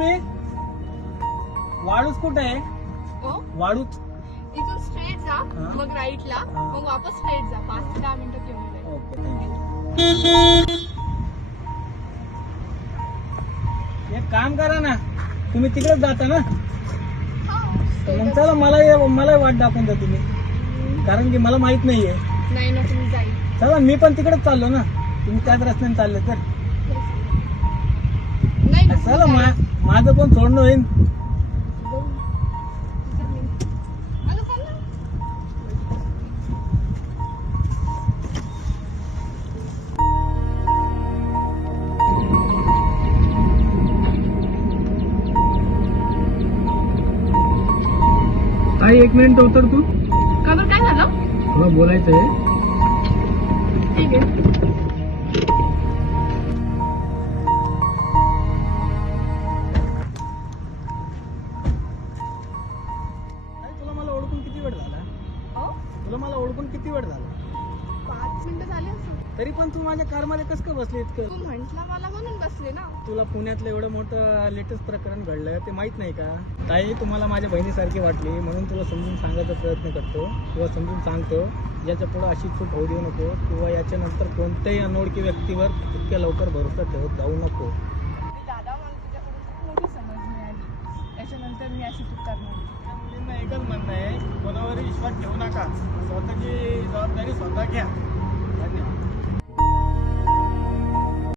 मी वाळूच कुठे आहे? हो वाळूच. इथून स्ट्रेट जा हा. मग राईटला हा. मग वापस स्ट्रेट जा 5 ते 10 मिनिटं घेऊन जाईल. Okay thank you. एक काम करा ना, तुम्ही तिकडेच जाता ना, मग चला मला वाट दाखवून द्या तुम्ही, कारण की मला माहित नाहीये. नाही ना तुम्ही जाईल. चला मी पण तिकडेच चाललो ना, तुम्ही त्याच रस्त्याने चालले तर नाही ना, चला तुम्ही जाईल. माझं पण सोडणं होईल. अगं चल ना. आई एक मिनिट उतर तू, का बरं काय झालं? तुला बोलायचंय. ठीक आहे. तुला मला ओळखून किती वेळ झाला? हो तुला मला ओळखून किती वेळ झाला? 5 मिनिटं झाले असं. तरी पण तू माझ्या कारमध्ये कसं काय बसली तू इतकं? म्हंटला मला म्हणून बसले ना. तुला पुण्यातलं एवढं मोठं लेटेस्ट प्रकरण घडलं ते माहित नाही का? ताई तुम्हाला माझ्या बहिणीसारखी वाटली म्हणून तुला समजून सांगायचा प्रयत्न करतो किंवा समजून सांगतो, याच्या पुढे अशी चूक होऊ देऊ नको किंवा याच्यानंतर कोणत्याही अनोळखी व्यक्तीवर इतक्या लवकर भरोसा ठेवत जाऊ नको. दादा मला तुझ्याकडून खूप मोठी समज मिळाली. त्याच्यानंतर मी अशी चूक करणार नाही. या मुलींना एकच म्हणणं आहे, कोणावर विश्वास ठेवू नका, स्वतःची जबाबदारी स्वतः घ्या. धन्यवाद.